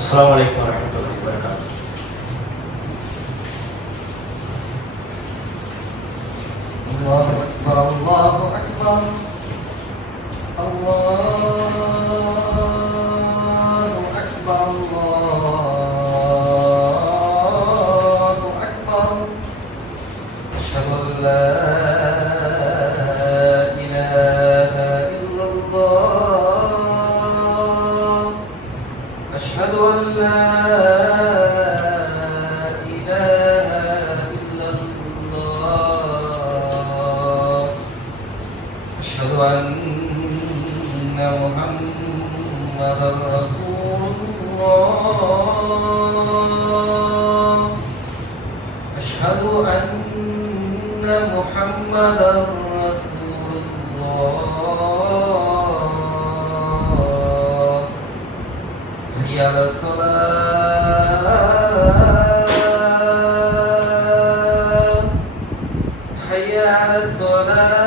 السلام عليكم ورحمة الله وبركاته. الله أكبر الله أكبر الله أكبر الله أكبر. أشهد أن لا إله إلا الله. أشهد أن لا إله إلا الله. أشهد أن محمدا رسول الله. أشهد أن محمدا رسول الله. حي على الصلاة حي على الصلاة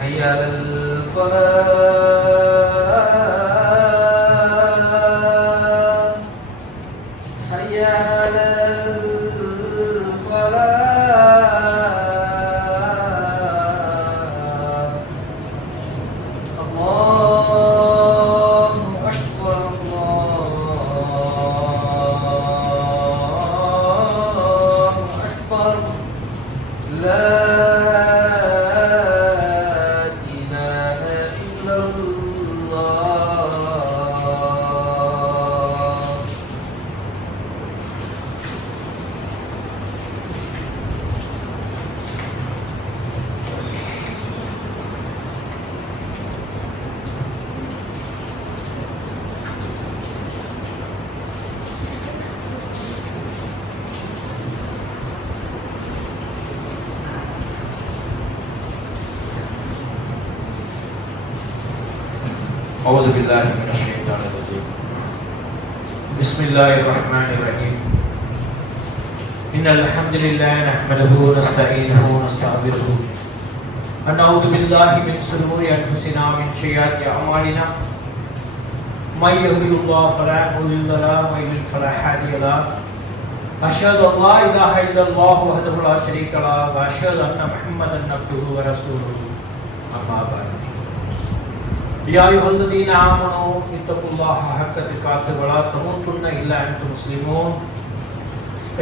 حي على الفلاح حي على الفلاح. الله أكبر الله أكبر. لا إله إلا الله. أعوذ بالله من الشيطان الرجيم. بسم الله الرحمن الرحيم. إن الحمد لله نحمده ونستعينه ونستغفره ونعوذ بالله من شرور أنفسنا ومن سيئات أعمالنا. من يهده الله فلا مضل له ومن يضلل فلا هادي له. أشهد أن لا إله إلا الله وحده لا شريك له وأشهد أن محمدا عبده ورسوله. أما بعد. يا أيها الذين آمنوا اتقوا الله حق تقاته ولا تموتن إلا أنتم مسلمون.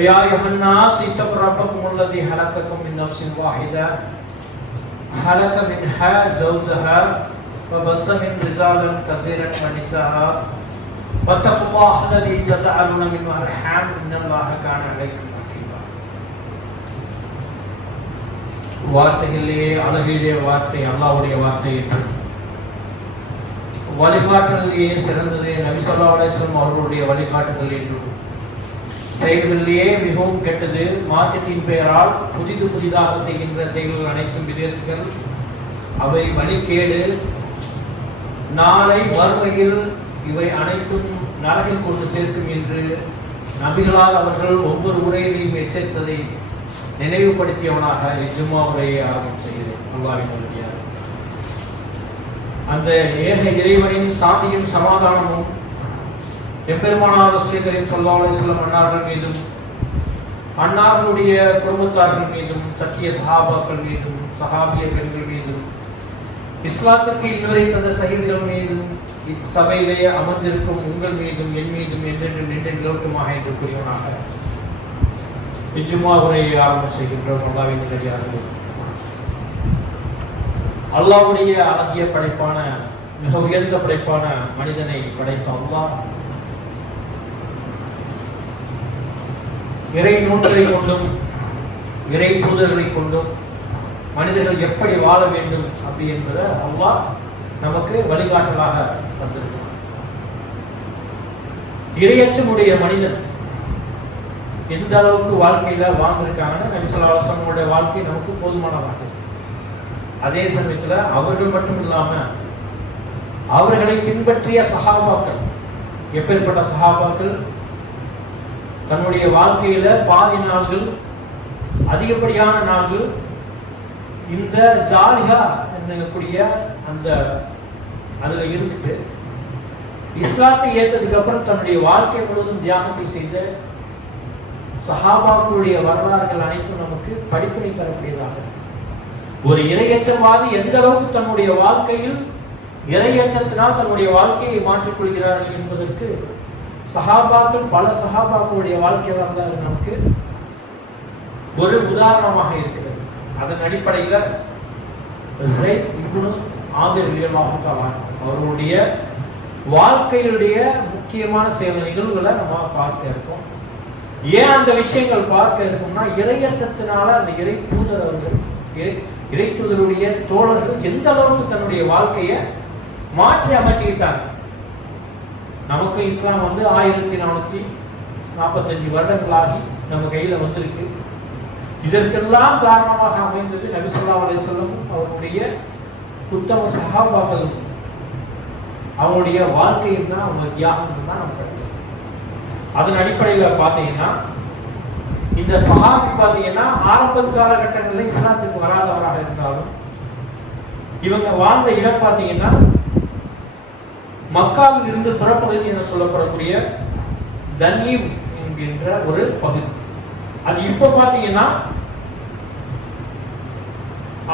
يا أيها الناس اتقوا ربكم الذي خلقكم من نفس واحدة خلق منها زوجها وبث منهما رجالا كثيرا ونساء واتقوا الله الذي تساءلون منه والأرحام إن الله كان عليكم رقيبا. வார்த்தைகளிலே அழகிலே வார்த்தை அல்லாஹ்வுடைய வார்த்தை. வழிகாட்டுதலையே சிறந்தது நபி ஸல்லல்லாஹு அலைஹி வஸல்லம் அவர்களுடைய வழிகாட்டுதல் என்றும் செயல்களிலேயே மிகவும் கெட்டது மார்க்கத்தின் பெயரால் புதிதாக செய்கின்ற செயல்கள் அனைத்தும் விதத்துகள் அவை வழிகேடு. நாளை வறுமையில் இவை அனைத்தும் நரகில் கொண்டு சேர்க்கும் என்று நபிகளால் அவர்கள் ஒவ்வொரு உரையிலையும் எச்சரித்ததை நினைவுபடுத்தியவனாக இஜ்மா உரையை ஆரம்பம் செய்கிறேன். அல்லாஹ்வின் நல்லடியார், அந்த ஏக இறைவனின் சாந்தியும் சமாதானமும் எம்பெருமானார் ரசூல் கரீம் ஸல்லல்லாஹு அலைஹி வஸல்லம் அன்னார்கள் மீதும் அன்னார்களுடைய குடும்பத்தார்கள் மீதும் சத்திய சஹாபாக்கள் மீதும் சஹாபிய பெண்கள் மீதும் இஸ்லாத்திற்கு இதுவரை தந்த ஷஹீதுகள் மீதும் இச்சபையிலே அமர்ந்திருக்கும் உங்கள் மீதும் என் மீதும் என்றென்று நின்று நிலவட்டுமாக என்று கூறியவனாக இஜ்மா உரையை ஆரம்பம் செய்கின்றோம். அல்லாஹ்வின் நல்லடியார்களே, அல்லாஹ்வுடைய அழகிய படைப்பான மிக உயர்ந்த படைப்பான மனிதனை படைத்த அல்லாஹ் இறை நூல்களை கொண்டும் இறை தூதர்களை கொண்டும் மனிதர்கள் எப்படி வாழ வேண்டும் அப்படி என்பதை அல்லாஹ் நமக்கு வழிகாட்டலாக வந்திருக்கிறார். இறையச்சமுடைய மனிதன் எந்த அளவுக்கு வாழ்க்கையில வாழ்ந்திருக்காங்கன்னு நபி ஸல்லல்லாஹு அலைஹி வஸல்லம் வாழ்க்கை நமக்கு போதுமானதாக. அதே சமயத்துல அவர்கள் மட்டும் இல்லாம அவர்களை பின்பற்றிய சஹாபாக்கள், எப்பேற்பட்ட சஹாபாக்கள் தன்னுடைய வாழ்க்கையில பாதி நாள்கள் அதிகப்படியான நாள்கள் இந்த ஜாலியா என்னக்கூடிய அந்த அதுல இருந்துட்டு இஸ்லாத்தை ஏற்றதுக்கு அப்புறம் தன்னுடைய வாழ்க்கை முழுவதும் தியாகத்தை செய்த சஹாபாக்களுடைய வரலாறுகள் அனைத்தும் நமக்கு படிப்பினை தரக்கூடியதாக. ஒரு இறையச்சவாதி எந்த அளவுக்கு தன்னுடைய வாழ்க்கையில் இறையச்சத்தினால் தன்னுடைய வாழ்க்கையை மாற்றிக்கொள்கிறார்கள் என்பதற்கு சஹாபாக்கள், பல சஹாபாக்களுடைய வாழ்க்கை வரலாறு நமக்கு ஒரு உதாரணமாக இருக்கிறது. அதன் அடிப்படையில் ஸைத் இப்னு ஆமிர் ரலியல்லாஹு தஆலா அவர்களுடைய வாழ்க்கையுடைய முக்கியமான சில நிகழ்வுகளை நம்ம பார்க்க இருக்கோம். ஏன் அந்த விஷயங்கள் பார்க்க இருக்கும்னா, இறையச்சத்தினால அந்த இறை தூதர் அவர்கள், இறை தூதருடைய தோழர்கள் எந்த அளவுக்கு தன்னுடைய வாழ்க்கையை மாற்றி அமைச்சுக்கிட்டாங்க. நமக்கு இஸ்லாம் 1445 வருடங்களாகி நம்ம கையில வந்திருக்கு. இதற்கெல்லாம் காரணமாக அமைந்தது நபி ஸல்லல்லாஹு அலைஹி வஸல்லம் அவருடைய உத்தம சஹாபாக்கள், அவருடைய வாழ்க்கையில் தான், அவங்க தியாகம் தான் நமக்கு கிடைச்சது. அதன் அடிப்படையில் பார்த்தீங்கன்னா, இந்த சஹாபி பார்த்தீங்கன்னா ஆரம்ப காலகட்டங்களில் இஸ்லாத்துக்கு வராதவராக இருந்தாலும் இவங்க வாழ்ந்த இடம் பார்த்தீங்கன்னா மக்காவில் இருந்து புறப்பகுதி என சொல்லப்படக்கூடிய தன்யீம் என்கின்ற ஒரு பகுதி. அது இப்ப பார்த்தீங்கன்னா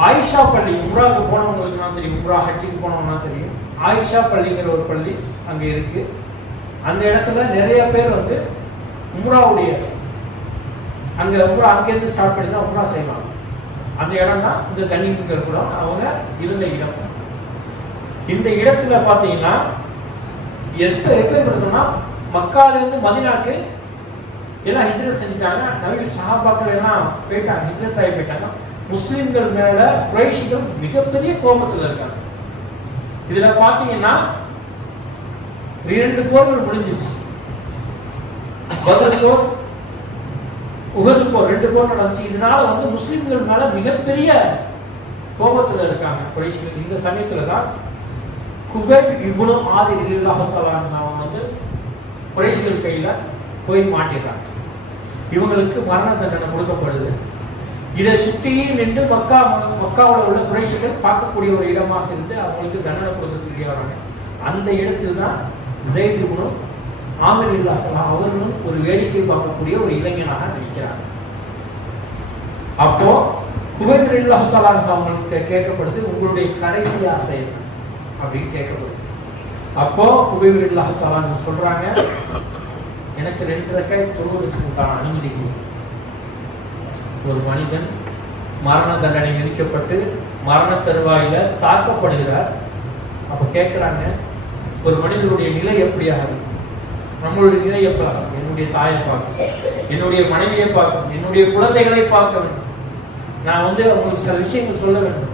ஆயிஷா பள்ளி, உம்ராவுக்கு போனவங்களுக்கு தெரியும், உம்ரா ஹஜ்ஜுக்கு போனவங்கன்னா தெரியும், ஆயிஷா பள்ளிங்கிற ஒரு பள்ளி அங்க இருக்கு. அந்த இடத்துல நிறைய பேர் உம்ராவுடைய அங்க உம்ரா அங்கிருந்து ஸ்டார்ட் பண்ணி தான் உம்ரா செய்வாங்க. அந்த இடம் தான் இந்த தண்ணீர் கூட அவங்க இருந்த இடம். இந்த இடத்துல பார்த்தீங்கன்னா எப்படின்னா மக்காலிருந்து மதீனாக்கு எல்லாம் ஹிஜ்ரத் செஞ்சுட்டாங்க. நபி சஹாபாக்கள் எல்லாம் போயிட்டாங்க, ஹிஜ்ரத் ஆகி போயிட்டாங்க. முஸ்லிம்கள் மேல குறைஷிகள் மிகப்பெரிய கோபத்தில் இருக்காங்க. இதுல பாத்தீங்கன்னா 2 போர்கள் முடிஞ்சிச்சு. பத்ர் போர், உஹது போர், 2 போர் நடந்துச்சு. இதனால முஸ்லிம்கள் மேல மிகப்பெரிய கோபத்தில் இருக்காங்க குறைஷிகள். இந்த சமயத்துல தான் குபைப் இப்னு ஆதி ரலியல்லாஹு தஆலா குறைஷிகள் கையில போய் மாட்டிடுறாங்க. இவங்களுக்கு மரண தண்டனை கொடுக்கப்படுது. இதை சுற்றி நின்று மக்காவில் உள்ள குறைஷிகள் பார்க்கக்கூடிய ஒரு இடமாக இருந்து அவங்களுக்கு தண்டனை கொடுக்கக்கூடிய வராங்க. அந்த இடத்தில் தான் ஸைத் இப்னு ஆமிர் ரலியல்லாஹு தஆலா அவர்களும் ஒரு வேடிக்கை பார்க்கக்கூடிய ஒரு இளைஞனாக நடிக்கிறாங்க. அப்போ குபைப் ரலியல்லாஹு தஆலா அவங்களுக்கு கேட்கப்படுது, உங்களுடைய கடைசி ஆசை அப்படின்னு கேட்கப்படுது. அப்போ குபைப் ரலியல்லாஹு தஆலா சொல்றாங்க, எனக்கு 2 ரக்காத் தொழுவதற்கு உண்டான அனுமதி கொடு. ஒரு மனிதன் மரண தண்டனை விதிக்கப்பட்டு மரண தருவாயில தாக்கப்படுகிறார். அப்ப கேட்கிறாங்க, ஒரு மனிதனுடைய நிலை எப்படியாக இருக்கும்? நம்மளுடைய நிலை எப்படி? என்னுடைய தாயை பார்க்கணும், என்னுடைய மனைவியை பார்க்கணும், என்னுடைய குழந்தைகளை பார்க்க வேண்டும். நான் அவங்களுக்கு சில விஷயங்கள் சொல்ல வேண்டும்.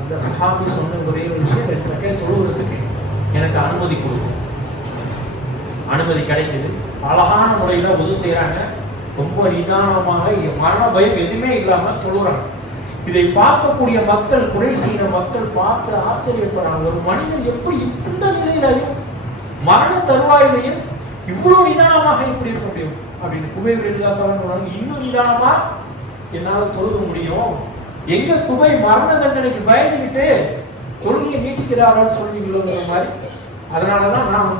அந்த சஹாபி சொன்ன ஒரே ஒரு விஷயம், 2 ரக்காத் தொழுவதற்கு எனக்கு அனுமதி கொடுக்கும். அனுமதி கிடைக்குது. அழகான முறையில உதவி செய்யறாங்க. ரொம்ப நிதானமாக, மரண பயம் எதுவுமே இல்லாம தொழுறாங்க. இதை பார்க்கக்கூடிய மக்கள், குறைஷின மக்கள் பார்த்து ஆச்சரியப்படுறாங்க. ஒரு மனிதன் எப்படி இந்த நிலையிலையும் மரண தருவாயிலையும் இவ்வளவு நிதானமாக எப்படி இருக்க முடியும் அப்படின்னு குபைப் ரலியல்லாஹு தஆலா இன்னும் நிதானமா என்னால தொழுக முடியும். எங்க குபை மரண தண்டனைக்கு பயந்துக்கிட்டு தொழுகையை நீட்டிக்கிறாரான்னு சொல்றீங்களோங்கிற மாதிரி. அதனாலதான் நான்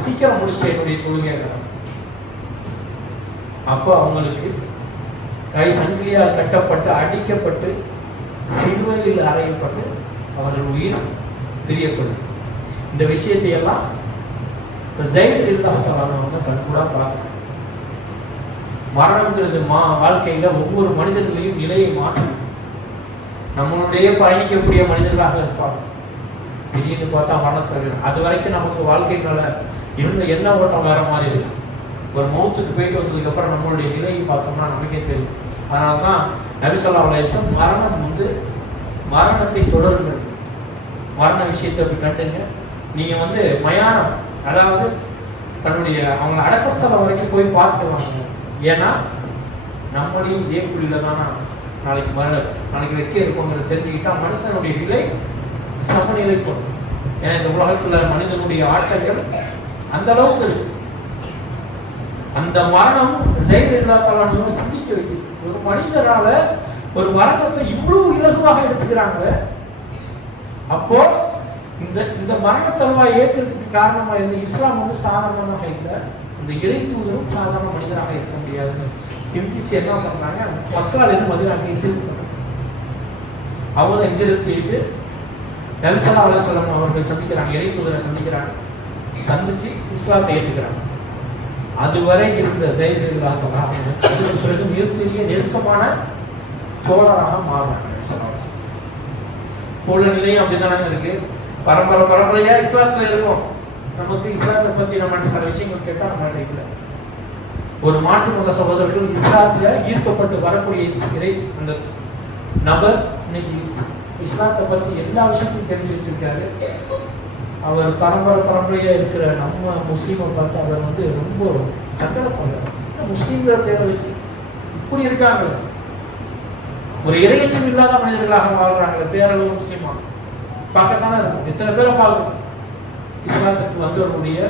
சீக்கிரம் முடிச்சுட்டு என்னுடைய தொழுகை. அப்போ அவங்களுக்கு கை சங்கிலியால் கட்டப்பட்டு, அடிக்கப்பட்டு, சிலுவையில் அறையப்பட்டு அவர்கள் உயிர் பிரியப்படுது. இந்த விஷயத்தை எல்லாம் ஸைத் ரலியல்லாஹு தஆலா கண்கூடா பார்க்கணும். மரணம்ங்கிறது வாழ்க்கையில ஒவ்வொரு மனிதர்களையும் நிலையை மாற்றும். நம்மளுடைய பயணிக்கக்கூடிய மனிதர்களாக இருப்பாங்க. திடீர்னு பார்த்தா மரணத்தை, அது வரைக்கும் நமக்கு வாழ்க்கை மேல இருந்த என்ன ஓட்டம் வேற மாதிரி இருக்கு. ஒரு மௌத்துக்கு போயிட்டு வந்ததுக்கு அப்புறம் நம்மளுடைய நிலையை பார்த்தோம்னா நமக்கே தெரியும். அதனால்தான் நபி ஸல்லல்லாஹு அலைஹி வஸல்லம் மரணத்தை தொடருங்கள், மரண விஷயத்தை அப்படி கண்டுங்க. நீங்க மயானம், அதாவது தன்னுடைய அவங்க அடக்கஸ்தலம் வரைக்கும் போய் பார்த்துட்டு வாங்க. ஏன்னா நம்முடைய இதே புள்ளியில தானா நாளைக்கு வெற்றி இருக்குங்கிறத தெரிஞ்சுக்கிட்டா மனுஷனுடைய நிலை சமநிலை போடும். ஏன்னா இந்த உலகத்துல மனிதனுடைய ஆட்டங்கள் அந்த அளவுக்கு இருக்கு. அந்த மரணம் ஸைத் ரலியல்லாஹு தஆலா சந்திக்க வைக்குது. ஒரு மனிதரால ஒரு மரணத்தை இவ்வளவு இலகுவாக எடுத்துக்கிறாங்க. அப்போ இந்த இந்த மரண தருவாய் ஏற்கிறதுக்கு காரணமா இருந்த இஸ்லாம் வந்து சாதாரணமாக இல்லை, இந்த இறை தூதரும் சாதாரண மனிதராக இருக்க முடியாதுன்னு சிந்திச்சு என்ன பண்றாங்க, மக்கால இருந்து மதினாக்கு ஹிஜ்ரத் பண்றாங்க. அவங்க ஹிஜ்ரத் செய்து நபி ஸல்லல்லாஹு அலைஹி வஸல்லம் அவர்கள் சந்திக்கிறாங்க, இறை தூதரை சந்திக்கிறாங்க. சந்திச்சு இஸ்லாத்தை ஏற்றுக்கிறாங்க. அதுவரை இருந்த ஸைத் ரலியல்லாஹு தஆலா அதுக்கு பிறகு மிகப்பெரிய நெருக்கமான தோழராக மாறுறாங்க. போல நிலையும் அப்படிதானே இருக்கு. பரம்பரையா இஸ்லாத்துல இருக்கும். நமக்கு இஸ்லாத்தை பத்தி நம்ம சில விஷயங்கள் கேட்டா நம்ம இல்லை. ஒரு மாற்று மத சகோதரர்கள் இஸ்லாத்துல ஈர்க்கப்பட்டு வரக்கூடிய இறை அந்த நபர் இன்னைக்கு இஸ்லாத்தை பத்தி எல்லா விஷயத்தையும் தெரிஞ்சு வச்சிருக்காரு. அவர் பரம்பரையா இருக்கிற நம்ம முஸ்லீமை பார்த்து அவர் வந்து ரொம்ப சங்கடப்படுறார். முஸ்லீம்கிற பேரை வச்சு இப்படி இருக்காங்க, ஒரு இறையச்சம் இல்லாத மனிதர்களாக வாழ்றாங்க. பேரளவு முஸ்லீமா பார்க்கத்தானே இருக்கும். எத்தனை பேரை பார்க்கணும் இஸ்லாத்துக்கு வந்தவர்களுடைய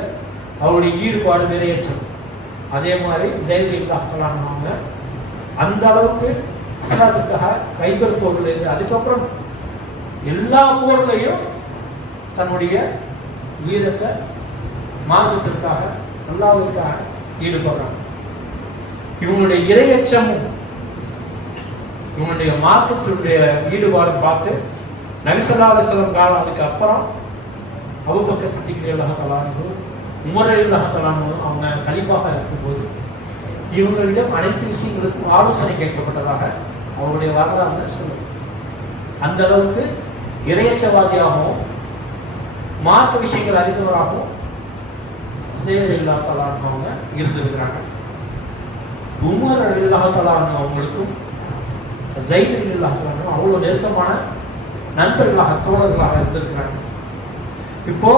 அவருடைய ஈடுபாடு இறையச்சம். அதே மாதிரி ஸைத் ரலியல்லாஹு தஆலா அந்த அளவுக்கு இஸ்லாத்துக்காக கைபர் போர்ல இருந்து அதுக்கப்புறம் எல்லா போர்லையும் தன்னுடைய வீரத்தை மார்க்கத்திற்காக அல்லாஹ்வுக்காக ஈடுபடுறாங்க. இவங்களுடைய இறையச்சமும் இவங்களுடைய மார்க்கத்தினுடைய ஈடுபாடு பார்த்து நபி ஸல்லல்லாஹு அலைஹி வஸல்லம் காலம் அதுக்கு அப்புறம் அபூபக்கர் சித்திக் ரலியல்லாஹு தஆலா உமர் ரலியல்லாஹு தஆலா அவங்க கலீஃபாக இருக்கும்போது இவங்களிடம் அனைத்து விஷயங்களுக்கும் ஆலோசனை கேட்கப்பட்டதாக அவருடைய வரலாறு சொல்லுது. அந்த அளவுக்கு இறையச்சவாதியாகவும் மார்க்க விஷயங்கள் அறிந்தவராகவும் ஸைத் ரலியல்லாஹு தஆலா அவங்க இருந்திருக்கிறாங்க. உமர் ரலியல்லாஹு தஆலா அவங்களுக்கும் ஸைத் ரலியல்லாஹு தஆலா அவ்வளவு நெருக்கமான நண்பர்களாக தோழர்களாக இருந்திருக்கிறாங்க. இப்போ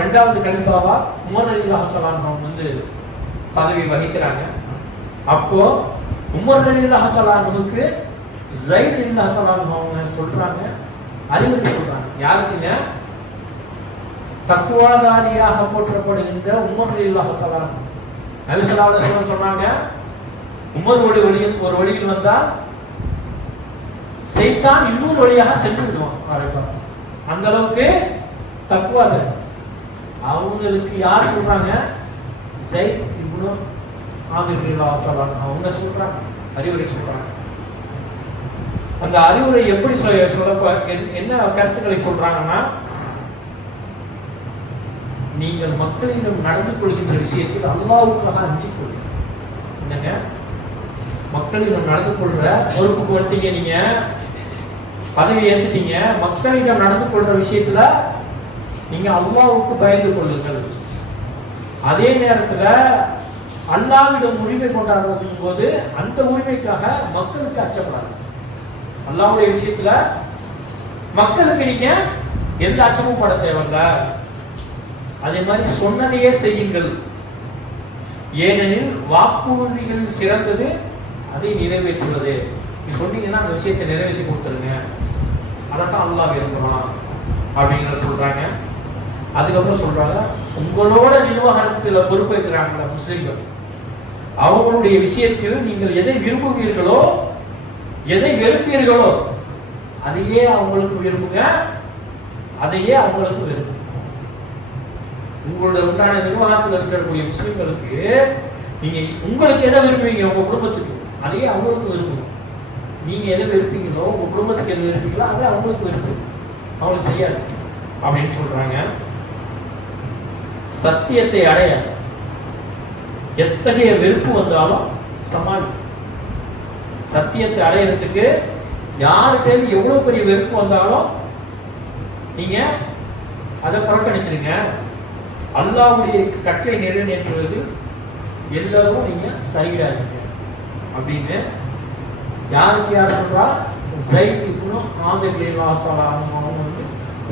ரெண்டாவது கலீஃபாவா உமர் ரலியல்லாஹு தஆலா அவங்க வந்து பதவி வகிக்கிறாங்க. அப்போ உமர் ரலியல்லாஹு தஆலாவுக்கு ஸைத் ரலியல்லாஹு தஆலா அவங்க சொல்றாங்க, அறிவுரை சொல்றாங்க. யாருக்குங்க? தக்வாதாரியாக போற்றப்படுகின்ற உமர் ரலியல்லாஹு தஆலா. நபி ஸல்லல்லாஹு அலைஹி வஸல்லம் சொன்னாங்க, உமர் ஒரு வழியில் வந்தா சைத்தான் இன்னொரு வழியாக சென்று விடுவான். அந்த அளவுக்கு தக்வாதாரி. அவங்களுக்கு யார் சொல்றாங்க? ஸைத் இப்னு ஆமிர் ரலியல்லாஹு தஆலா அவங்க சொல்றாங்க, அறிவுரை சொல்றாங்க. அந்த அறிவுரை எப்படி என்ன கருத்துக்களை சொல்றாங்கன்னா, நீங்கள் மக்களிடம் நடந்து கொள்கின்ற விஷயத்தில் அல்லாஹ்வுக்காக அஞ்சிக் கொள்ளுங்கள். என்னங்க, மக்களிடம் நடந்து கொள்ற பொறுப்புக்கு வந்துட்டீங்க, நீங்க பதவி ஏத்துட்டீங்க, மக்களிடம் நடந்து கொள்ற விஷயத்துல நீங்க அல்லாஹ்வுக்கு பயந்து கொள்ளுங்கள். அதே நேரத்துல அல்லாஹ்விடம் உரிமை கொண்டாடுறதும் போது அந்த உரிமைக்காக மக்களுக்கு அச்சப்படாது. அல்லாஹ்வுடைய விஷயத்துல மக்களுக்கு நீங்க எந்த அச்சமும் பட தேவையில்ல. அதே மாதிரி சொன்னதையே செய்யுங்கள். ஏனெனில் வாக்குறுதிகள் சிறந்தது, அதை நிறைவேற்றுவது. நீ சொன்னீங்கன்னா அந்த விஷயத்தை நிறைவேற்றி கொடுத்துருங்க, அதான் அல்லாஹ் விரும்புறான் அப்படிங்கிற சொல்றாங்க. அதுக்கப்புறம் சொல்றாங்க, உங்களோட நிர்வாகத்துல பொறுப்பேற்கிறாங்கள முஸ்லிம்கள், அவங்களுடைய விஷயத்தில் நீங்கள் எதை விரும்புவீர்களோ எதை வெறுப்பீர்களோ அதையே அவங்களுக்கு விரும்புங்க, அதையே அவங்களுக்கு விரும்புங்க. உங்களோட உண்டான நிர்வாகத்தில் இருக்கக்கூடிய முஸ்லிம்களுக்கு நீங்க உங்களுக்கு எதை விரும்புவீங்க, உங்க குடும்பத்துக்கு அதையே அவங்களுக்கு விரும்புங்க. நீங்க எதை விருப்பீங்களோ உங்க குடும்பத்துக்கு எதை விருப்பீங்களோ அதை அவங்களுக்கு விரும்புங்க, அவங்களுக்கு செய்யாது அப்படின்னு சொல்றாங்க. சத்தியத்தை அடைய எத்தகைய வெறுப்பு வந்தாலும் சமாளி. சத்தியத்தை அடையிறதுக்கு யார்கிட்ட எவ்வளவு பெரிய வெறுப்பு வந்தாலும் நீங்க அதை புறக்கணிச்சிருங்க. அல்லாஹ்வுடைய கட்டளை நிறைவேற்றுவது எல்லாரும் நீங்க சரியிடாதீங்க அப்படின்னு யாருக்கு யார் சொல்றா? ஸைத் இப்னு ஆமிர் ரலியல்லாஹு தஆலா அவங்க வந்து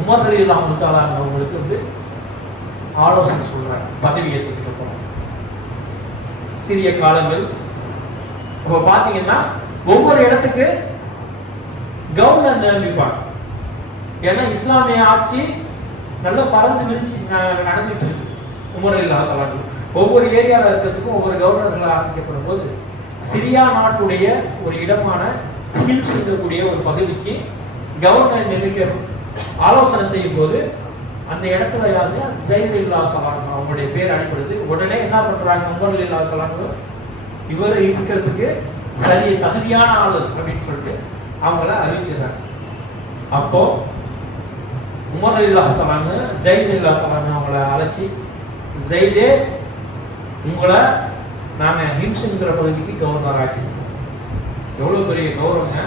உமர் ரலியல்லாஹு தஆலா அவங்களுக்கு வந்து ஆலோசனை சொல்றாங்க பதவி ஏற்றதுக்கு அப்புறம். சிறிய காலங்கள் அப்ப பாத்தீங்கன்னா ஒவ்வொரு இடத்துக்கு கவர்னர் நியமிப்பாங்க. ஏன்னா இஸ்லாமிய ஆட்சி நல்லா பறந்து விரிச்சு நடந்துட்டு இருக்கு. உமர் ரலியல்லாஹு தஆலா ஒவ்வொரு ஏரியாவில் இருக்கிறதுக்கும் ஒவ்வொரு கவர்னர்கள் ஆரம்பிக்கப்படும் போது சிரியா நாட்டுடைய ஒரு இடமான ஹில்ஸ்ங்கக்கூடிய ஒரு பகுதிக்கு கவர்னர் நியமிக்க ஆலோசனை செய்யும் போது அந்த இடத்துல யாருங்க ஜெயித் ரலியல்லாஹு தஆலா அவங்களுடைய பேர் அடிப்படுது. உடனே என்ன பண்றாங்க, உமர் ரலியல்லாஹு தஆலா இவர் இருக்கிறதுக்கு சரி தகுதியான ஆளு அப்படின்னு சொல்லிட்டு அவங்கள அறிவிச்சிடறாங்க. அப்போ உமர் ரலியல்லாஹு தஆலா ஜெயித் ரலியல்லாஹு தஆலா அவங்கள அழைச்சி, ஜெயிதே உங்களை நாங்க ஹிம்ஸ்ங்கிற பகுதிக்கு கவர்னர் ஆக்கிருக்கோம். எவ்வளவு பெரிய கௌரவங்க,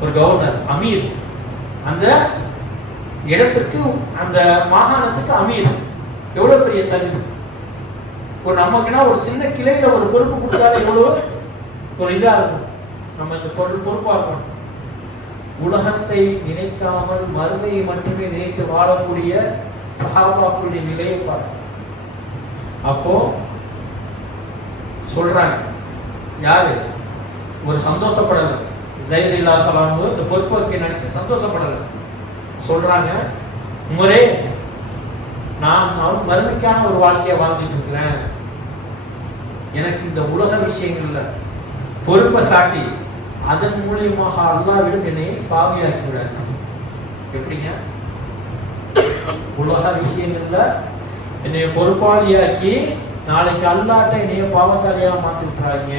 ஒரு கவர்னர் அமீர், அந்த இடத்துக்கு அந்த மாகாணத்துக்கு அமீர், எவ்வளவு பெரிய தகுதி. ஒரு நமக்குன்னா ஒரு சின்ன கிளையில ஒரு பொறுப்பு கொடுத்தாலே எவ்வளவு ஒரு இதா இருக்கும், நம்ம இந்த பொறுப்பா இருக்கணும். உலகத்தை நினைக்காமல் மறுமையை மட்டுமே நினைத்து வாழக்கூடிய சஹாபாக்களுடைய நிலையை பாருங்க. அப்போ சொல்றாங்க, யாரு ஒரு சந்தோஷப்படல, ஜெயித் ரலியல்லாஹு தஆலா இந்த பொறுப்பை நினைச்சு சந்தோஷப்படல. சொல்றாங்க, உமரே நான் மறுமைக்கான ஒரு வாழ்க்கையை வாழ்ந்துட்டு இருக்கிறேன், எனக்கு இந்த உலக விஷயங்கள்ல பொறுப்பை சாட்டி அதன் மூலியமாக அல்லாஹ்விடம் என்னை பாவியாக்கி விடாது. எப்படிங்க, உலக விஷயங்கள்ல என்னைய பொறுப்பாளியாக்கி நாளைக்கு அல்லாட்ட என்னைய பாவக்காரியா மாத்தி விட்டுறாங்க,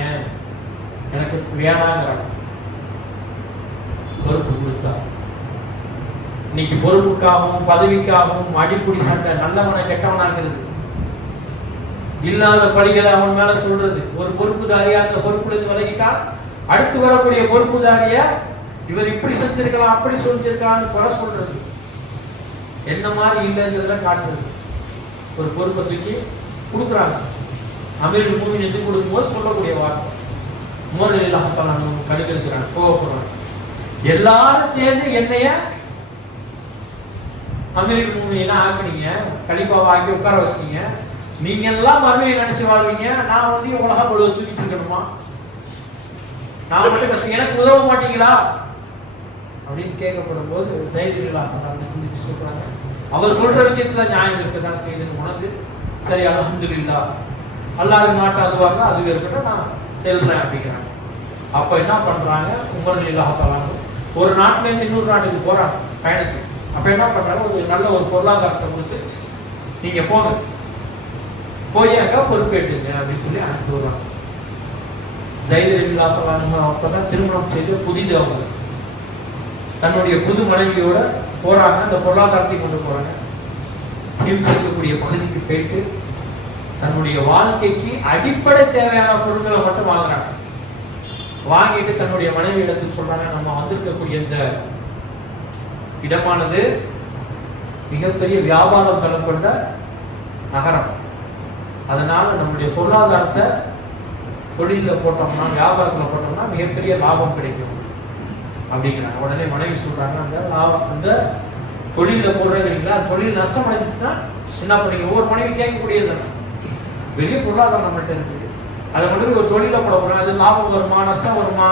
எனக்கு வேணாங்கிறாங்க. பொறுப்பு கொடுத்தா இன்னைக்கு பொறுப்புக்காகவும் பதவிக்காகவும் அடிப்படை சண்டை, நல்லவனை கெட்டவனாக்குறது, இல்லாத பழிகளை அவன் மேல சொல்றது. ஒரு பொறுப்புதாரியா அந்த பொறுப்புல இருந்து விலகிட்டா அடுத்து வரக்கூடிய பொறுப்புதாரிய இவர் இப்படி செஞ்சிருக்கலாம் அப்படி செஞ்சிருக்கான்னு குறை சொல்றது, என்ன மாதிரி இல்லைங்கிறத காட்டுறது. ஒரு பொறுப்பை தூக்கி கொடுக்குறாங்க, அமீருல் மூமினீன் எது கொடுக்கும்போது சொல்லக்கூடிய வார்த்தை. உமர் ரலியல்லாஹு தஆலா கடுக்கிறாங்க, கோவப்படுறாங்க. எல்லாரும் சேர்ந்து என்னைய அமீருல் மூமினீன் ஆக்குனீங்க, கலிஃபாவை ஆக்கி உட்கார வச்சிட்டீங்க, நீங்க எல்லாம் மறுமையை நினைச்சு வாழ்வீங்க, நான் வந்து உலகம் முழுவதும் தூக்கிட்டு இருக்கணுமா, நான் மட்டும் கஷ்டம், எனக்கு உதவ மாட்டீங்களா அப்படின்னு கேட்கப்படும் போது ஜெயித் ரலியல்லாஹு தஆலா சிந்திச்சு சொல்றாங்க, அவர் சொல்ற விஷயத்துல நியாயம் இருக்குதான் செய்துன்னு உணர்ந்து, சரி அல்ஹம்துலில்லாஹ், அல்லாஹ்வின் நாட்டு அதுவாங்க அதுவே இருக்கட்டும், நான் செல்றேன் அப்படிங்கிறாங்க. அப்ப என்ன பண்றாங்க, உமர் ரலியல்லாஹு தஆலா ஒரு நாட்டுல இருந்து இன்னொரு நாட்டுக்கு போறாங்க பயணத்துக்கு. அப்ப என்ன பண்றாங்க, ஒரு நல்ல ஒரு பொருளாதாரத்தை கொடுத்து நீங்க போங்க, போய் அங்க பொறுப்பேற்றுங்க அப்படின்னு சொல்லி அனுப்பி வருவாங்க. ஜெயித் ரலியல்லாஹு தஆலா அப்பதான் திருமணம் செய்து புதிது அவங்க தன்னுடைய புது மனைவியோட போறாங்க, அந்த பொருளாதாரத்தை கொண்டு போறாங்க. இருக்கக்கூடிய பகுதிக்கு போயிட்டு தன்னுடைய வாழ்க்கைக்கு அடிப்படை தேவையான பொருட்களை மட்டும் வாங்குறாங்க. வாங்கிட்டு தன்னுடைய மனைவி இடத்துக்கு சொல்றாங்க, நம்ம வந்திருக்கக்கூடிய இந்த இடமானது மிகப்பெரிய வியாபாரம் தரம் கொண்ட நகரம், அதனால நம்முடைய பொருளாதாரத்தை தொழில போட்டோம்னா வியாபாரத்துல போட்டோம்னா மிகப்பெரிய லாபம் கிடைக்கும் அப்படிங்கிறாங்க. உடனே மனைவி சொல்றாங்க, அந்த லாபம் அந்த தொழில போடுறீங்களா, தொழில் நஷ்டம் அடைஞ்சுன்னா என்ன பண்ணீங்க, ஒவ்வொரு மனைவி கேட்கக்கூடியது பெரிய பொருளாதாரம் நம்மள்ட்ட இருக்குது, அதை மட்டும் ஒரு தொழில போட போறோம், அது லாபம் வருமா நஷ்டம் வருமா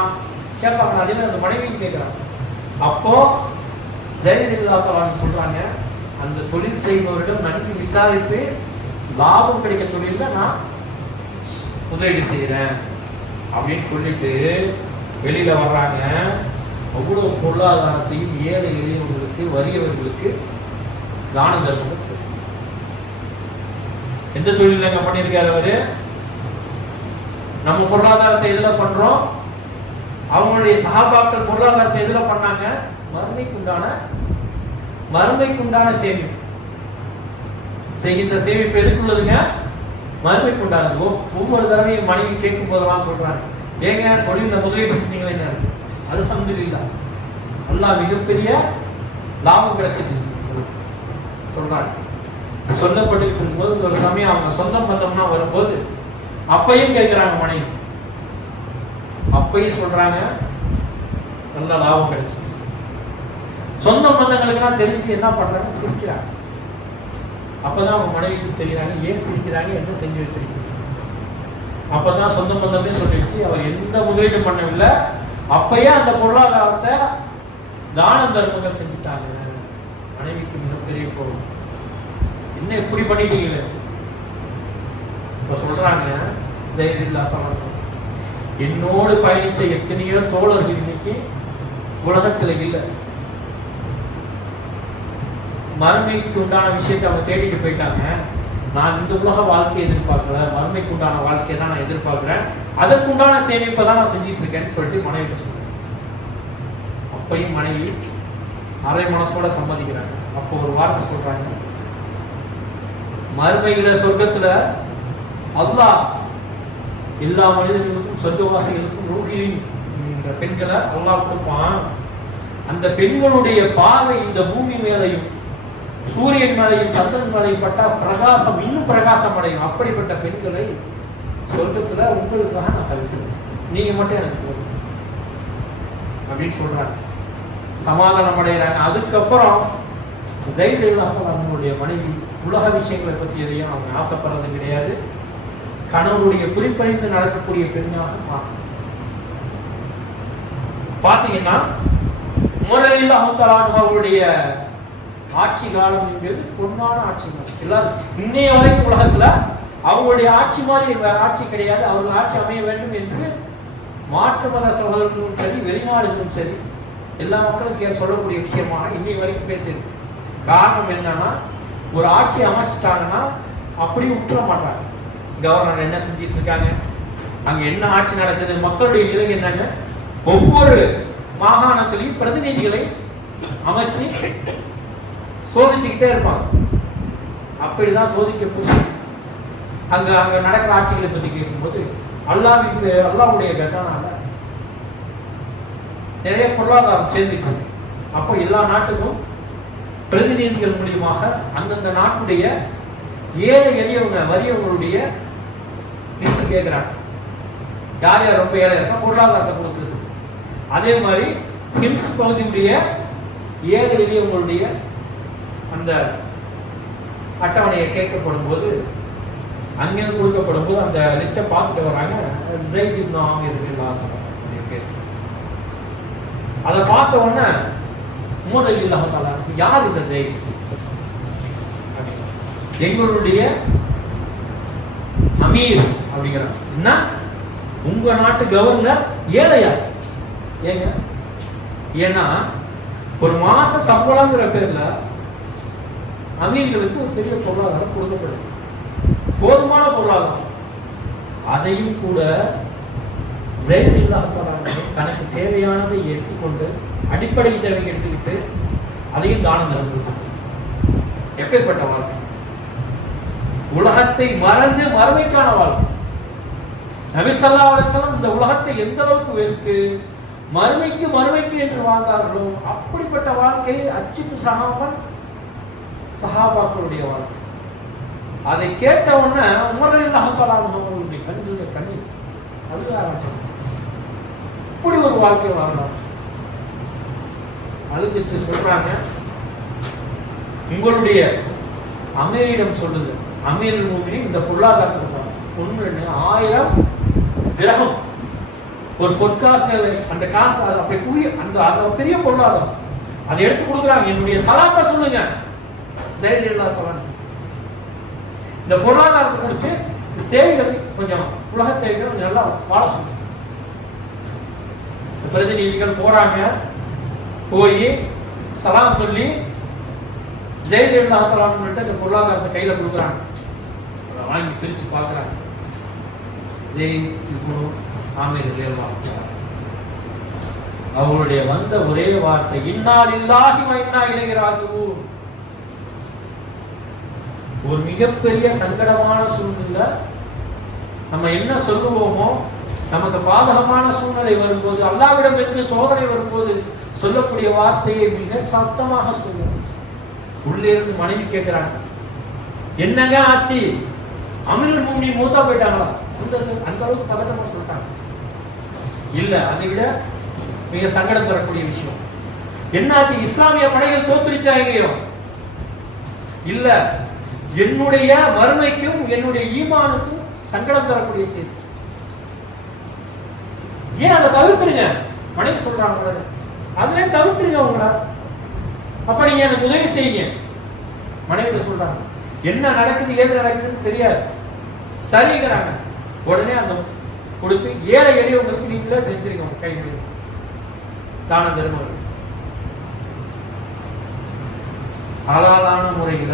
கேட்பாங்க. அதே அந்த மனைவியும் கேட்கிறாங்க. அப்போ ஜெயித் ரலியல்லாஹு தஆலா சொல்றாங்க, அந்த தொழில் செய்பவரிடம் நன்கு விசாரித்து லாபம் கிடைக்க தொழில நான் முதலீடு செய்யறேன் அப்படின்னு சொல்லிட்டு வெளியில வர்றாங்க. அவ்வளவு பொருளாதாரத்தையும் ஏழை எளியவர்களுக்கு வறியவர்களுக்கு தான தர்மம் செய்யும். எந்த தொழில் எங்க பண்ணியிருக்காரு அவரு, நம்ம பொருளாதாரத்தை எதுல பண்றோம், அவங்களுடைய சகாபாக்கள் பொருளாதாரத்தை எதுல பண்ணாங்க, மறுமைக்குண்டான சேமிப்பு. செய்கின்ற சேமிப்பு எதுக்குள்ளதுங்க, மறுமைக்குண்டானது. ஒவ்வொரு தடவையும் மனைவி கேட்கும் போதெல்லாம் சொல்றாங்க, ஏங்க தொழில முதலீடு செஞ்சீங்களா, என்ன அல்ஹம்துலில்லாஹ் அல்லாஹ் மிகப்பெரிய லாபம் கிடைச்சிட்டு சொல்றாங்க. சொல்லப்பட்டு இருக்கும்போது ஒரு சமயம் அவங்க சொந்தம் பந்தம்னா வரும்போது அப்பையும் கேட்கிறாங்க மனைவி, அப்பையும் சொல்றாங்க நல்ல லாபம் கிடைச்சிச்சு. சொந்த பந்தங்களுக்குலாம் தெரிஞ்சு என்ன பண்றாங்க, சிரிக்கிறாங்க. அப்பதான் அவங்க மனைவிக்கு தெரியுறாங்க ஏன் சிரிக்கிறாங்க, என்ன செஞ்சு வச்சிருக்கீங்க. அப்பதான் சொந்த பந்தமே சொல்லிடுச்சு, அவர் எந்த முதலீடும் பண்ணவில்லை, அப்பயே அந்த பொருளாதாரத்தை தான தர்மங்கள் செஞ்சுட்டாங்க. மனைவிக்கு மிகப்பெரிய கோபம், என்ன இப்படி பண்ணிட்டீங்களே. இப்ப சொல்றாங்க ஜெயித் ரலியல்லாஹு தஆலா, என்னோடு பயணிச்ச எத்தனையோ தோழர்கள் இன்னைக்கு உலகத்துல இல்லை. மறுமைக்கு உண்டான விஷயத்தை அவங்க தேடிட்டு போயிட்டாங்க. நான் இந்த உலக வாழ்க்கையை எதிர்பார்க்கல, மறுமைக்கு உண்டான வாழ்க்கையை தான் நான் எதிர்பார்க்கிறேன், அதற்குண்டான சேமிப்பை தான் நான் செஞ்சிட்டு இருக்கேன்னு சொல்லிட்டு மனைவி சொல்றேன். அப்பையும் மனைவி அரை மனசோட சம்மதிக்கிறாங்க. அப்போ ஒரு வார்த்தை சொல்றாங்க, மறுமையில சொர்க்கத்துல அல்லாஹ் எல்லா மனிதர்களுக்கும் சொர்க்கவாசிகளுக்கும் ரூஹின் பெண்களை அல்லாஹ் கொடுப்பான். அந்த பெண்களுடைய பார்வை இந்த பூமி மேலையும் சூரியன் மேலையும் சந்திரன் மேலையும் பட்டா பிரகாசம் இன்னும் பிரகாசம் அடையும். அப்படிப்பட்ட பெண்களை சொர்க்கத்துல உங்களுக்காக நான் தவிர்க்கிறேன், நீங்க மட்டும் எனக்கு போதும் அப்படின்னு சொல்றாங்க. சமாதானம் அடைகிறாங்க. அதுக்கப்புறம் ஸைத் அவங்களுடைய மனைவி உலக விஷயங்களை பற்றி எதையும் அவங்க ஆசைப்படுறது கிடையாது. கணவனுடைய குறிப்பறிந்து நடக்கக்கூடிய பெண்ணாக பாத்தீங்கன்னா முறையில் அவங்களுடைய ஆட்சி காலம் என்பது பொன்னான ஆட்சி காலம். எல்லாரும் இன்னைய வரைக்கும் உலகத்துல அவங்களுடைய ஆட்சி மாதிரி வேற ஆட்சி கிடையாது. அவர்கள் ஆட்சி அமைய வேண்டும் என்று மாற்று மத சகோதரர்களும் சரி வெளிநாடுகளும் சரி எல்லா மக்களும் சொல்லக்கூடிய விஷயமாக இன்னைய வரைக்கும் பேச்சு. காரணம் என்னன்னா, ஒரு ஆட்சி அமைச்சிட்டாங்கன்னா அப்படி விட்டுற மாட்டாங்க. கவர்னர் என்ன செஞ்சிட்டு இருக்காங்க, அங்க என்ன ஆட்சி நடக்குது, மக்களுடைய நிலை என்னன்னு ஒவ்வொரு மாகாணத்திலையும் பிரதிநிதிகளை அமைச்சு சோதிச்சுக்கிட்டே இருப்பாங்க. அப்படிதான் சோதிக்க போச்சு. அங்க நடக்கிற ஆட்சிகளை பத்தி கேட்கும்போது அல்லாஹ்வுடைய கஜானால நிறைய பொருளாதாரம் சேர்ந்துச்சு. அப்போ எல்லா நாட்டுக்கும் பிரதிநிதிகள் மூலியமாக அந்தந்த நாட்டுடைய ஏழை எளியவங்க வறியவங்களுடைய லிஸ்ட் கேட்கிறாங்க. யார் யார் ரொம்ப ஏழை இருக்கா பொருளாதாரத்தை கொடுக்குறது. அதே மாதிரி ஹிம்ஸ் பகுதியுடைய ஏழை எளியவங்களுடைய அந்த அட்டவணையை கேட்கப்படும் போது அங்கிருந்து கொடுக்கப்படும் போது அந்த லிஸ்ட்டை பார்த்துட்டு வராங்க. ஸைத் இப்னு ஆமிர் அதை பார்த்த உடனே யார் இந்த ஸைத், எங்களுடைய அமீர் அப்படிங்கிறார். என்ன உங்க நாட்டு கவர்னர் ஏழையா? ஏங்க, ஏன்னா ஒரு மாச சம்பளம்ங்கிற பேர்ல அமீர்களுக்கு ஒரு பெரிய பொருளாதாரம் கொடுக்கப்படுது, போதுமான பொருளாதாரம். அதையும் கூட ஸைத் தனக்கு தேவையானதை எடுத்துக்கொண்டு அடிப்படை தேவை எடுத்துக்கிட்டு அதையும் தானம் தரப்பு. எப்பேற்பட்ட வாழ்க்கை! உலகத்தை மறந்து மறுமைக்கான வாழ்க்கை. நபி ஸல்லல்லாஹு அலைஹி வஸல்லம் இந்த உலகத்தை எந்த அளவுக்கு வெறுத்து மறுமைக்கு என்று வாழ்ந்தார்களோ அப்படிப்பட்ட வாழ்க்கை அச்சித்து சஹாபாக்களுடைய வாழ்க்கை. அதை கேட்ட உடனே உமர் ரலியல்லாஹு அவர்களுடைய கண்ணீர் அழுக ஆரம்பிச்சாங்க. இப்படி ஒரு வாழ்க்கை வாழலாம். அழுதுட்டு சொல்றாங்க, உங்களுடைய அமீரிடம் சொல்லுது, அமீருல் முஃமினீன் இந்த பொருளாதாரத்துக்கு ஒன்று 1000 திரகம் ஒரு பொற்காசு, அந்த காசு அப்படி குவி அந்த பெரிய பொருளாதாரம் அதை எடுத்து கொடுக்குறாங்க. என்னுடைய சலாத்தை சொல்லுங்க. ஸைத் ரலியல்லாஹு இந்த பொருளாதாரத்தை கொடுத்து தேவைகளை கொஞ்சம் உலக தேவைகள் நல்லா வாழ சொல்லுங்க. பிரதிநிதிகள் போறாங்க, போய் சலாம் சொல்லி ஸைத் ரலியல்லாஹு அன்ஹு இந்த பொருளாதாரத்தை கையில கொடுக்குறாங்க. வாங்கி பிரிச்சு பார்க்குறாங்க. ஸைத் இப்னு ஆமிர் ரலியல்லாஹு அன்ஹு அவருடைய வந்த ஒரே வார்த்தை, இன்னா லில்லாஹி வ இன்னா இலைஹி ராஜிஊன். ஒரு மிகப்பெரிய சங்கடமான சூழ்நிலை. நம்ம என்ன சொல்லுவோமோ, நமக்கு பாதகமான சூழ்நிலை வரும்போது, அல்லாஹ்விடம் இருந்து சோதனை வரும்போது சொல்லக்கூடிய வார்த்தையை மிக சத்தமாக சொல்லுவோம். உள்ளே இருந்து மனைவி கேட்கிறாங்க, என்னங்க ஆச்சு, அமீருல் முஃமினீன் மூத்தா போயிட்டாங்களா? அந்த அளவுக்கு பதட்டமா சொல்லிட்டாங்க. இல்ல, அதை விட மிக சங்கடம் தரக்கூடிய விஷயம் என்னாச்சு, இஸ்லாமிய படைகள் தோத்துருச்சா எங்கேயும்? இல்ல, என்னுடைய வறுமைக்கும் என்னுடைய ஈமானுக்கும் சங்கடம் தரக்கூடிய செய்தி. ஏன் அதை தவிர்த்துருங்க? மனைவி சொல்றாங்க, அதுல தவிர்த்துருங்க உங்கள. அப்ப நீங்க எனக்கு உதவி செய்யுங்க. மனைவி சொல்றாங்க, என்ன நடக்குது ஏது நடக்குதுன்னு தெரியாது. சரிங்கிறாங்க. உடனே அந்த கொடுத்து ஏழை எளியவங்களுக்கு நீங்களே செஞ்சிருக்கோம் கை முடியும். தான தர்மங்கள். ஹலாலான முறையில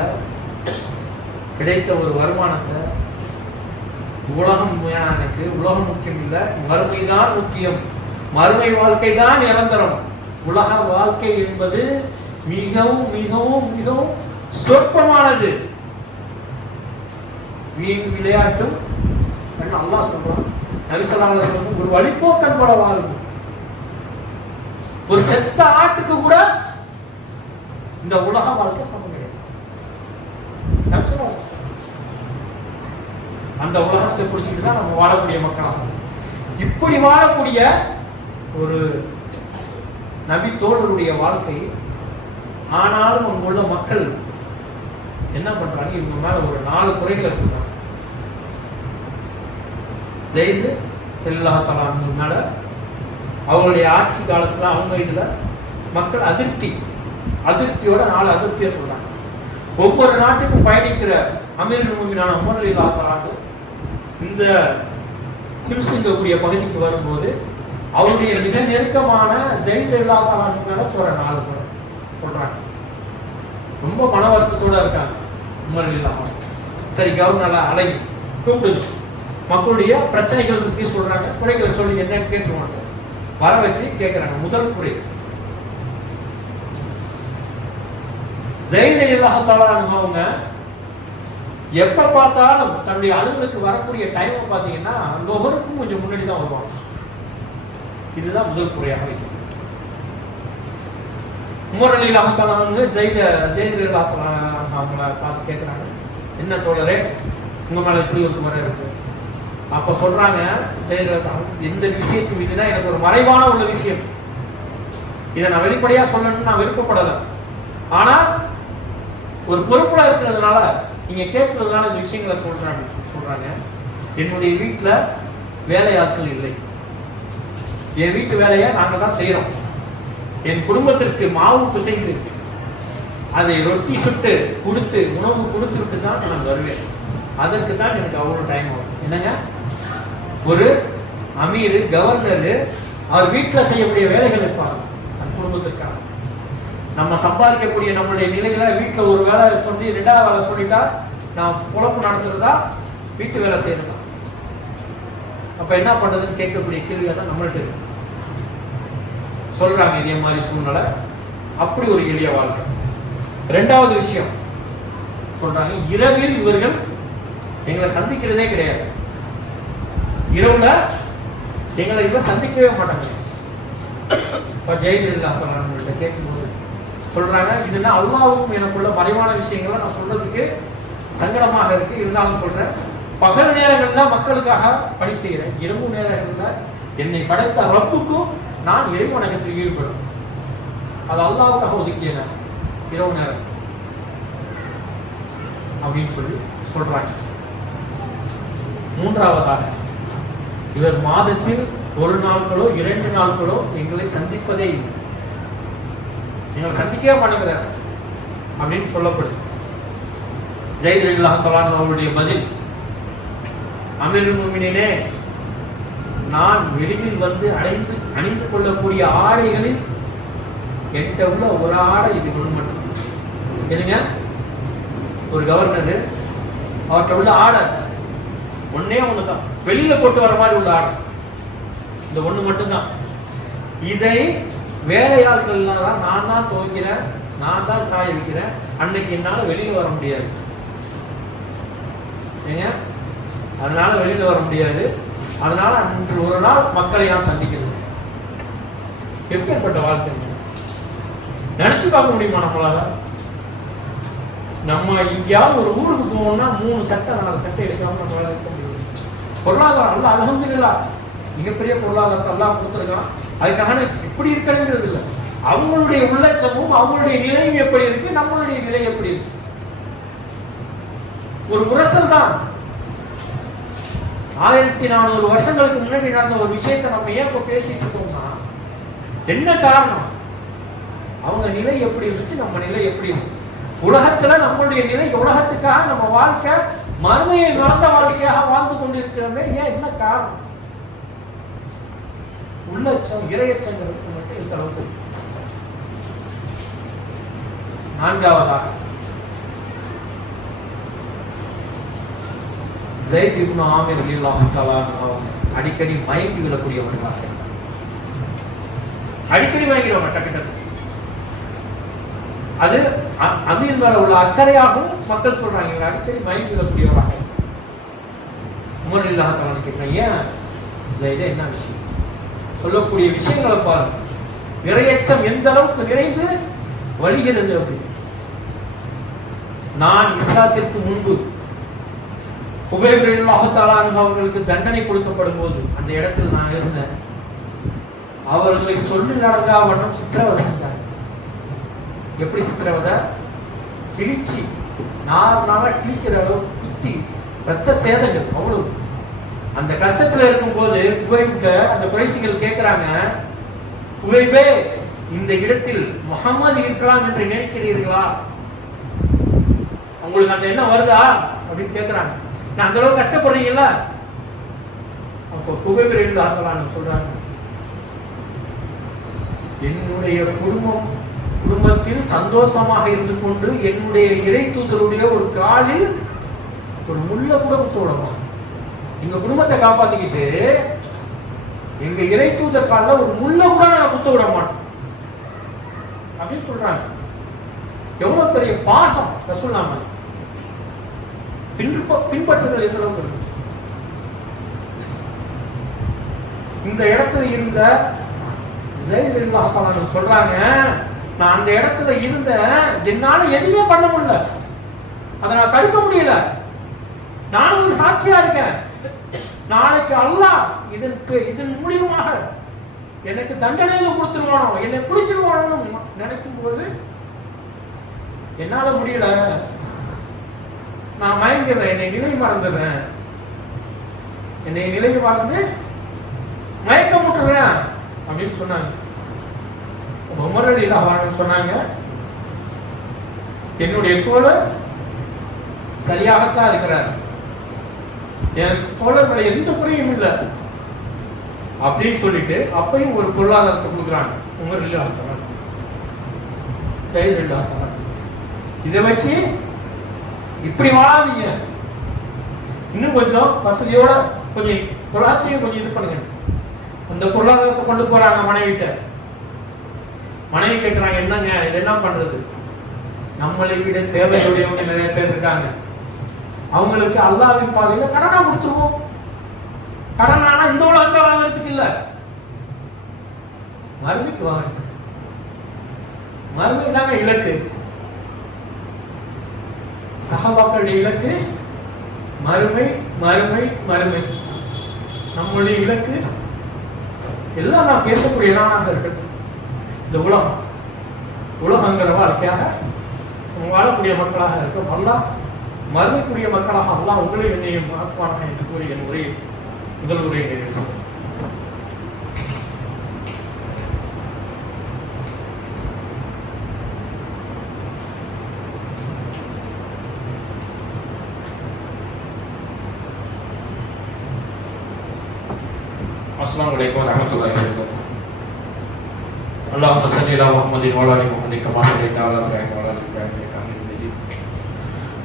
கிடைத்த ஒரு வருமானத்தை உலகம் எனக்கு உலகம் முக்கியம் இல்லை, மறுமைதான் முக்கியம், மறுமை வாழ்க்கை தான் நிரந்தரம். உலக வாழ்க்கை என்பது மிகவும் மிகவும் மிகவும் சொற்பமானது. வீண் விளையாட்டும் அல்லாஹ் சொல்றான், நபி ஸல்லல்லாஹு அலைஹி வஸல்லம் ஒரு வழிபோக்கன் போல வாழும். ஒரு செத்த ஆட்டுக்கு கூட இந்த உலக வாழ்க்கை சமம் கிடையாது. அந்த உலகத்தை பிடிச்சிட்டு தான் நம்ம வாழக்கூடிய மக்களாகும். இப்படி வாழக்கூடிய ஒரு நபி தோழருடைய வாழ்க்கை. ஆனாலும் அங்க உள்ள மக்கள் என்ன பண்றாங்க, இவங்க மேல ஒரு 4 குறைகளை சொல்றாங்க. ஜெயிது ரலியல்லாஹு தஆலா அன்ஹு மேல அவங்களுடைய ஆட்சி காலத்துல அவங்க இதுல மக்கள் அதிருப்தியோட 4 அதிருப்தியை சொல்றாங்க. ஒவ்வொரு நாட்டுக்கும் பயணிக்கிற அமீருல் முஃமினான உமர் ரலியல்லாஹு தஆலா இந்த ஹிம்சிங்கக்கூடிய பகுதிக்கு வரும்போது அவருடைய மிக நெருக்கமான ஜெயித் ரலியல்லாஹு தஆலா மேல சொல்ற 4 குறை சொல்றாங்க. ரொம்ப மன வருத்தத்தோட இருக்காங்க உமர் ரலியல்லாஹு. சரி, கவர்னரை அலை கூப்பிடுங்க, மக்களுடைய பிரச்சனைகள் பற்றி சொல்றாங்க, குறைகளை சொல்லி என்னன்னு கேட்டுருவாங்க. வர வச்சு கேட்கிறாங்க. முதல் குறை, ஜெயித் ரலியல்லாஹு தஆலா அவங்க எப்ப பார்த்தாலும் தன்னுடைய அலுவலுக்கு வரக்கூடிய டைமை பார்த்தீங்கன்னா லோஹருக்கும் கொஞ்சம் முன்னாடி தான் வருவாங்க. இதுதான் முதல் குறையாக வைக்கும். உமர் ரலியல்லாஹு தஆலா வந்து ஜெயித் ரலியல்லாஹு தஆலா அவங்கள பார்த்து கேட்கிறாங்க, என்ன தோழரே உங்க மேல இப்படி ஒரு முறை இருக்கு. அப்ப சொல்றாங்க ஜெயித், எந்த விஷயத்துக்கு இதுனா எனக்கு ஒரு மறைவான உள்ள விஷயம், இதை நான் வெளிப்படையா சொல்லணும்னு நான் விருப்பப்படல, ஆனா ஒரு பொறுப்புல இருக்கிறதுனால நீங்க கேட்கறதுனால இந்த விஷயங்களை சொல்றாங்க. என்னுடைய வீட்டுல வேலையாட்கள் இல்லை, என் வீட்டு வேலையை நாங்க தான் செய்யறோம். என் குடும்பத்திற்கு மாவு பிசைந்து அதை ரொட்டி சுட்டு கொடுத்து உணவு கொடுத்துட்டு தான் நான் வருவேன். அதற்கு தான் எனக்கு அவ்வளவு டைம் ஆகும். என்னங்க, ஒரு அமீர் கவர்னர் அவர் வீட்டுல செய்யக்கூடிய வேலைகள் இருப்பாங்க அந்த குடும்பத்திற்காக. நம்ம சம்பாதிக்கக்கூடிய நம்மளுடைய நிலைகளை வீட்டுல ஒரு வேலை சொல்லி 2வது வேலை சொல்லிட்டா நான் பொழப்பு நடத்துறதா வீட்டு வேலை செய்யறதா, அப்ப என்ன பண்றதுன்னு கேட்கக்கூடிய கேள்வியா தான் நம்மள்ட்ட இருக்கு. சொல்றாங்க இதே மாதிரி சூழ்நிலை, அப்படி ஒரு எளிய வாழ்க்கை. 2வது விஷயம் சொல்றாங்க, இரவில் இவர்கள் எங்களை சந்திக்கிறதே கிடையாது. இரவுல எங்களை இவர் சந்திக்கவே மாட்டாங்க. ஜெயித் ரலியல்லாஹு தஆலா கேட்கும்போது சொல்றாங்க, இதுனா அல்லாஹ்வும் எனக்குள்ள மறைவான விஷயங்களை நான் சொல்றதுக்கு சங்கடமாக இருக்கு, இருந்தாலும் சொல்றேன். பகல் நேரங்கள்ல மக்களுக்காக பணி செய்கிறேன், இரவு நேரங்கள்ல என்னை படைத்த ரப்புக்கும் நான் இறை வணக்கத்தில் ஈடுபடும். அது அல்லாஹ்வுக்காக ஒதுக்கிய இரவு நேரம் அப்படின்னு சொல்லி சொல்றாங்க. 3வதாக இவர் மாதத்தில் 1 நாட்களோ 2 நாட்களோ எங்களை சந்திப்பதே இல்லை, எங்களை சந்திக்கவே மாட்டேங்கிறார் அப்படின்னு சொல்லப்படுது. ஜெயித் ரலியல்லாஹு தஆலா அவருடைய பதில், அமீருல் முஃமினீனே, நான் வெளியில் வந்து அணிந்து கொள்ளக்கூடிய ஆடைகளில் என்கிட்ட உள்ள ஒரு ஆடை இது ஒன்று மட்டும். எதுங்க, ஒரு கவர்னர் அவர்கிட்ட உள்ள ஆடை ஒன்னே ஒண்ணுதான், வெளியில போட்டு வர மாதிரி உள்ள ஆடை இந்த ஒண்ணு மட்டும்தான். இதை வேலையாட்கள் தான் நான் தான் துவைக்கிறேன், நான் தான் காய வைக்கிறேன், அன்னைக்கு என்னால வெளியில வர முடியாது. ஏங்க, அதனால வெளியில வர முடியாது, அதனால அன்று ஒரு நாள் மக்களை நான் சந்திக்கணும். எப்பேற்பட்ட வாழ்க்கை நினைச்சு பார்க்க முடியுமா நம்மளால? நம்ம எங்கேயாவது ஒரு ஊருக்கு போகணும்னா 3 சட்டை 4 சட்டை எடுக்காம நம்மளால இருக்க முடியும். பொருளாதாரம் அல்ல, அல்ஹம்துலில்லாஹ் மிகப்பெரிய பொருளாதாரத்தை அல்லாஹ் கொடுத்துருக்கான். அதுக்காக இப்படி இருக்கிறது இல்லை, அவங்களுடைய உள்ளட்சமும் அவங்களுடைய நிலையும் எப்படி இருக்கு, நம்மளுடைய நிலை எப்படி இருக்கு, ஒரு உரசல் தான். 1400 வருஷங்களுக்கு முன்னாடி நடந்த ஒரு விஷயத்தை நம்ம ஏன் இப்ப பேசிட்டு இருக்கோம்னா என்ன காரணம்? அவங்க நிலை எப்படி இருந்துச்சு, நம்ம நிலை எப்படி இருக்கு. உலகத்துல நம்மளுடைய நிலை, உலகத்துக்காக நம்ம வாழ்க்கை மறுமையை நடந்த வாழ்க்கையாக வாழ்ந்து கொண்டிருக்கிறோமே, ஏன் என்ன காரணம்? உள்ளச்சம் இரையச்சங்கிறது மட்டும் இந்த அளவுக்கு. நான்காவதாக ஸைத் இப்னு ஆமிர் ரலியல்லாஹு தஆலா அடிக்கடி மயங்கி விழக்கூடியவர்களாக, அடிக்கடி மயங்கிறவங்க டக்கு. அது அமீர் மேல உள்ள அக்கறையாகவும் மக்கள் சொல்றாங்க, அடிக்கடி மயங்கி விழக்கூடியவராக. உமர் ரலியல்லாஹு தஆலா கேட்கிறாங்க, ஏன் ஸைத் என்ன விஷயம்? சொல்லக்கூடிய விஷயங்களை பாருங்க, இரையச்சம் எந்த அளவுக்கு நிறைந்து வழிகிறது அப்படி. நான் இஸ்லாத்திற்கு முன்பு உபைப் ரலியல்லாஹு தஆலா அவர்களுக்கு தண்டனை கொடுக்கப்படும் போது அந்த இடத்தில் நான் இருந்தேன். அவர்களை சொல்லி நடந்தா வண்ணம் சித்திரவதை செஞ்சாங்க. எப்படி சித்திரவதை? கிழிச்சி நார்மலாக கிழிக்கிற அளவு குத்தி ரத்த சேதங்கள் அவ்வளவு. அந்த கஷ்டத்துல இருக்கும்போது உபைப்ட அந்த குறைசிகள் கேட்கிறாங்க, உபைபே, இந்த இடத்தில் முஹம்மது இருக்கலாம் என்று நினைக்கிறீர்களா? உங்களுக்கு அந்த எண்ணம் வருதா அப்படின்னு கேட்கிறாங்க. நான் அந்த அளவு கஷ்டப்படுறீங்களா? அப்போ உபைப் ரலியல்லாஹு தஆலா சொல்றாங்க, என்னுடைய குடும்பத்தில் சந்தோஷமாக இருந்து கொண்டு என்னுடைய இறை தூதருடைய ஒரு காலில் ஒரு முள்ள கூட குத்த விடமா, எங்க குடும்பத்தை காப்பாத்திக்கிட்டு எங்க இறை தூதர் காலில் ஒரு முள்ள கூட நான் குத்த விட மாட்டேன் அப்படின்னு சொல்றாங்க. எவ்வளவு பெரிய பாசம் ரசூலுல்லாஹ் மேல, பின்பற்றுதல் எந்த அளவுக்கு இருந்துச்சு. இந்த இடத்துல இருந்த ஸைத் ரலியல்லாஹு தஆலா சொல்றாங்க, நான் அந்த இடத்துல இருந்த என்னால எதுவுமே பண்ண முடியல, அதை நான் தடுக்க முடியல. நான் ஒரு சாட்சியா இருக்கேன். நாளைக்கு அல்லாஹ் இதன் மூலியமாக எனக்கு தண்டனையில கொடுத்துருவானோ, என்னை குடிச்சிருவானோ நினைக்கும் போது என்னால முடியல. நான் மயங்கிடுறேன், என்னை நிலை மறந்துடுறேன், என்னை நிலை மறந்து மயக்கம் விட்டுறேன் அப்படின்னு சொன்னாங்க. உமர் ரலியல்லாஹு அன்ஹு சொன்னாங்க, என்னுடைய தோழர் சரியாகத்தான் இருக்கிறார், எனக்கு தோழர் மேல எந்த குறையும் இல்லை அப்படின்னு சொல்லிட்டு அப்பையும் ஒரு பொருளாதாரத்தை கொடுக்குறாங்க உமர் ரலியல்லாஹு அன்ஹு. ஸைத் ரலியல்லாஹு அன்ஹு இதை வச்சு இப்படி வாழாதீங்க, இன்னும் கொஞ்சம் வசதியோட கொஞ்சம் பொருளாதாரத்தையும் கொஞ்சம் இது பண்ணுங்க. அந்த பொருளாதாரத்தை கொண்டு போறாங்க மனைவிட்ட. மனைவி கேட்கிறாங்க, என்னங்க இது என்ன பண்றது? நம்மளை விட தேவையுடையவங்க நிறைய பேர் இருக்காங்க, அவங்களுக்கு அல்லாஹ்வின் பாதையில கடனா கொடுத்துருவோம். கடனானா இந்த உலகத்தை வாங்குறதுக்கு இல்ல, மறுமைக்கு வாங்க. மறுமை தாங்க இலக்கு. சஹாபாக்களுடைய இலக்கு மறுமை, மறுமை, மறுமை. நம்முடைய இலக்கு எல்லாம் நான் பேசக்கூடிய நானாக இருக்கட்டும். இந்த உலகங்கிற வாழ்க்கையாக வாழக்கூடிய மக்களாக இருக்கும். அல்லாஹ் மறுமைக்குரிய மக்களாக அல்லாஹ் உங்களை என்னையும் ஆக்குவானாக என்று கூறி என் உரையை முதல் உரையை நிறைவு. Assalamualaikum warahmatullahi wabarakatuh. Allahumma salli ala Muhammadin wa ala ali Muhammadin kama sallaita ala Ibrahim wa ala ali Ibrahim innaka Hamidum Majid.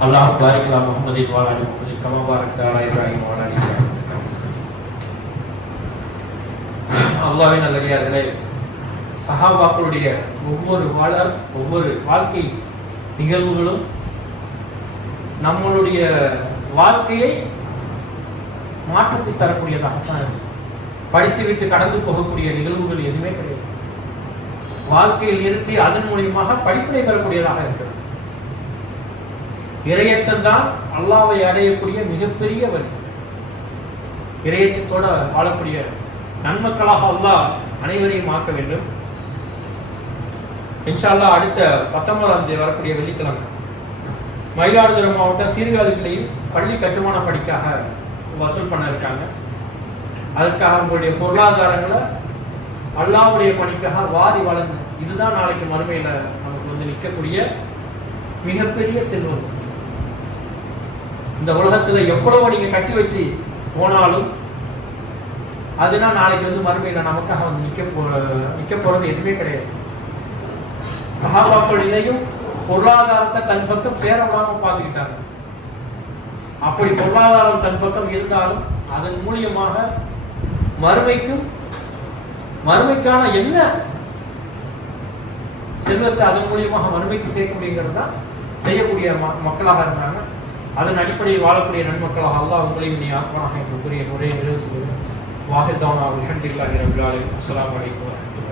Allahumma barik ala Muhammadin wa ala ali Muhammadin kama barakta ala Ibrahim wa ala ali Ibrahim innaka Hamidum Majid. அல்லாஹ்வின் நல்லடியார்களே, சஹாபாக்களுடைய ஒவ்வொரு வாழ்க்கை நிகழ்வுகளும் நம்மளுடைய வாழ்க்கையை மாற்றத்தை தரக்கூடியதாகத்தான் இருக்கு. படித்துவிட்டு கடந்து போகக்கூடிய நிகழ்வுகள் எதுவுமே கிடையாது. வாழ்க்கையில் நிறுத்தி அதன் மூலியமாக படிப்பினை பெறக்கூடியதாக இருக்கிறது. இறையச்சம் தான் அல்லாஹ்வை அடையக்கூடிய மிகப்பெரிய வழி. இறையச்சத்தோட வாழக்கூடிய நன்மக்களாக அல்லாஹ் அனைவரையும் ஆக்க வேண்டும். இன்ஷா அல்லாஹ் அடுத்த 19ஆம் தேதி வரக்கூடிய வெள்ளிக்கிழமை மயிலாடுதுறை மாவட்டம் சீர்காழியில் பள்ளி கட்டுமான படிக்காக வசூல் பண்ண இருக்காங்க. அதுக்காக உங்களுடைய பொருளாதாரங்களை அல்லாஹ்வுடைய பணிக்காக வாரி வழங்க. இதுதான் நாளைக்கு மறுமையில நமக்கு நிற்கக்கூடிய மிகப்பெரிய செல்வம். இந்த உலகத்துல எவ்வளவு நீங்க கட்டி வச்சு போனாலும் அதுனா நாளைக்கு வந்து மறுமையில் நமக்காக வந்து நிற்க போறது எதுவுமே கிடையாது. சஹாபாக்கள் நிலையும் பொருளாதாரத்தை தன் பக்கம் சேரவிடாம பார்த்துக்கிட்டாங்க. அப்படி பொருளாதாரம் தன் பக்கம் இருந்தாலும் அதன் மூலியமாக மறுமைக்கான என்ன செல்வத்தை அதன் மூலியமாக மறுமைக்கு சேர்க்க முடியுங்கிறது தான் செய்யக்கூடிய மக்களாக இருந்தாங்க. அதன் அடிப்படையில் வாழக்கூடிய நன்மக்களாக அல்லாஹ் உங்களையும் நீ ஆத்மாக என்று கூறிய ஒரே நிறைவு சொல்லுவேன். வாஹிதானா அல்ஹம்துலில்லாஹி ரப்பில் ஆலமீன். அஸ்ஸலாமு அலைக்கும் வரஹ்மத்துல்லாஹி.